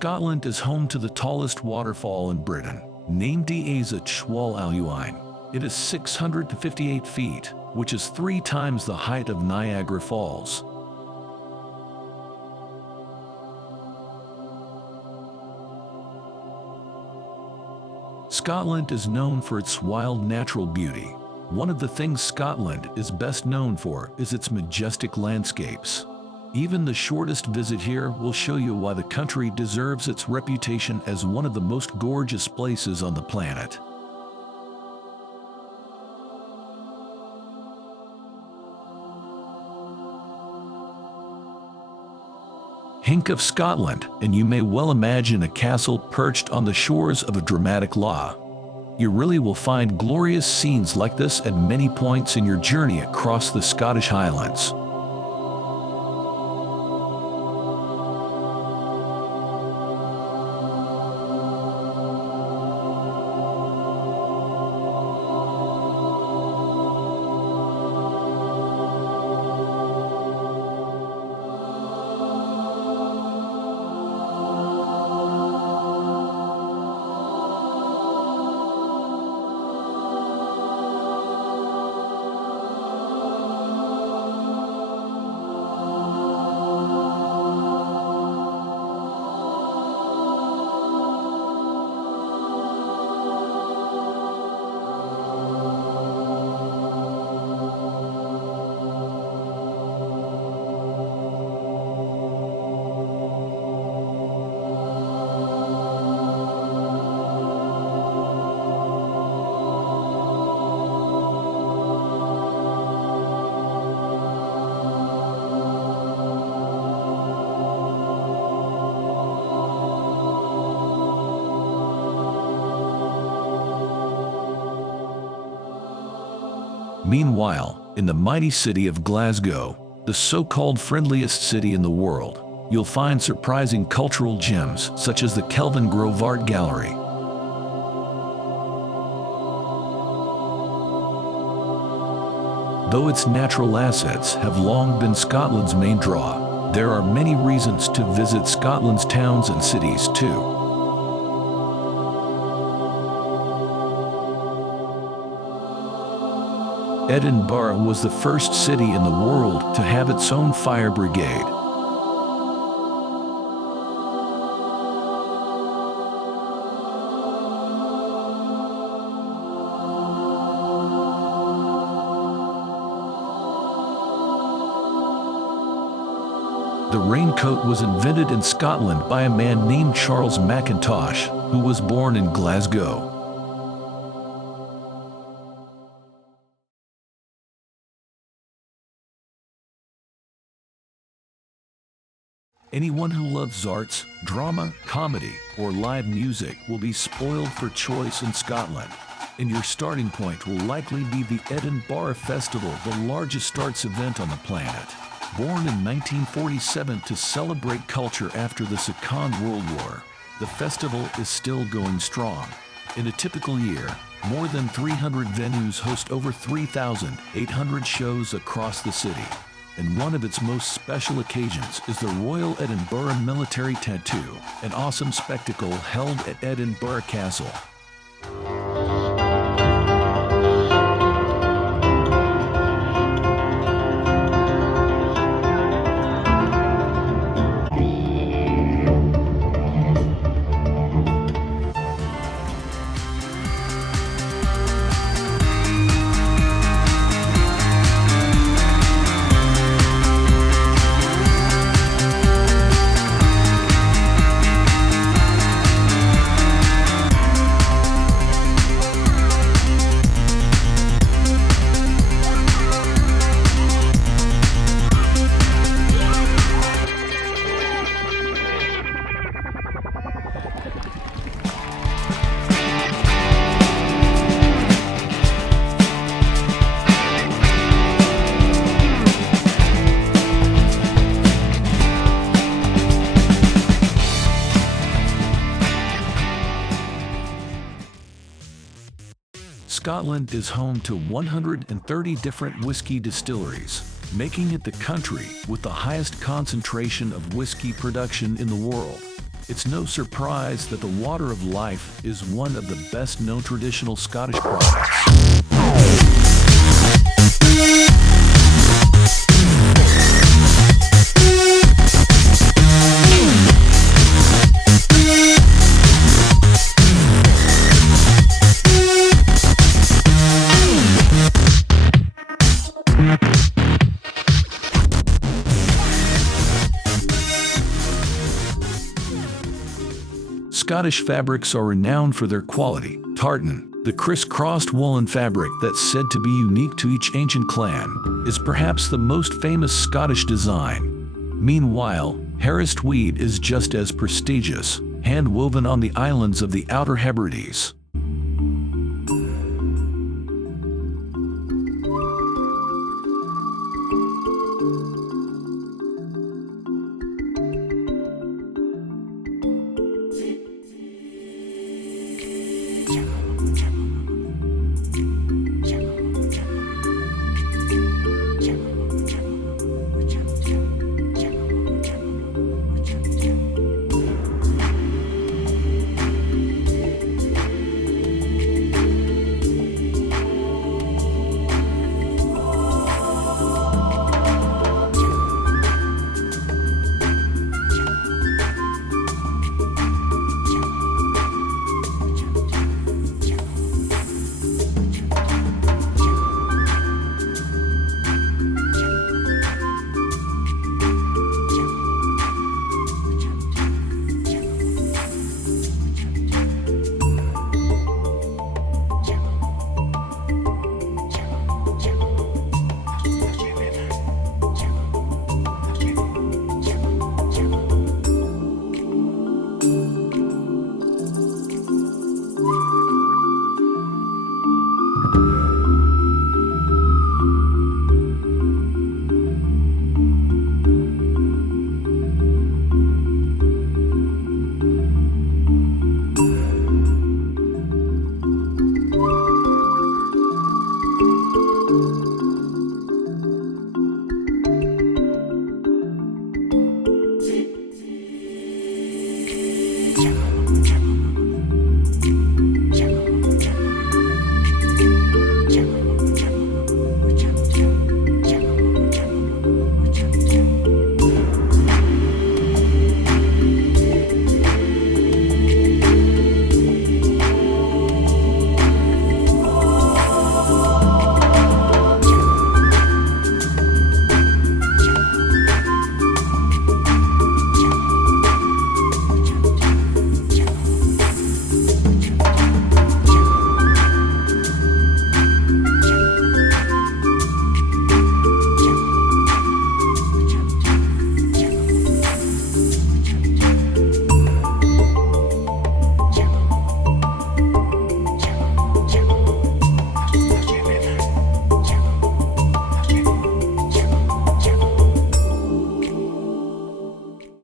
Scotland is home to the tallest waterfall in Britain, named Easa Chwal Aluine. It is 658 feet, which is 3 times the height of Niagara Falls. Scotland is known for its wild natural beauty. One of the things Scotland is best known for is its majestic landscapes. Even the shortest visit here will show you why the country deserves its reputation as one of the most gorgeous places on the planet. Think of Scotland, and you may well imagine a castle perched on the shores of a dramatic loch. You really will find glorious scenes like this at many points in your journey across the Scottish Highlands. Meanwhile, in the mighty city of Glasgow, the so-called friendliest city in the world, you'll find surprising cultural gems such as the Kelvin Grove Art Gallery. Though its natural assets have long been Scotland's main draw, there are many reasons to visit Scotland's towns and cities too. Edinburgh was the first city in the world to have its own fire brigade. The raincoat was invented in Scotland by a man named Charles Mackintosh, who was born in Glasgow. Anyone who loves arts, drama, comedy, or live music will be spoiled for choice in Scotland. And your starting point will likely be the Edinburgh Festival, the largest arts event on the planet. Born in 1947 to celebrate culture after the Second World War, the festival is still going strong. In a typical year, more than 300 venues host over 3,800 shows across the city. And one of its most special occasions is the Royal Edinburgh Military Tattoo, an awesome spectacle held at Edinburgh Castle. Scotland is home to 130 different whiskey distilleries, making it the country with the highest concentration of whiskey production in the world. It's no surprise that the Water of Life is one of the best-known traditional Scottish products. Scottish fabrics are renowned for their quality. Tartan, the criss-crossed woolen fabric that's said to be unique to each ancient clan, is perhaps the most famous Scottish design. Meanwhile, Harris tweed is just as prestigious, hand-woven on the islands of the Outer Hebrides.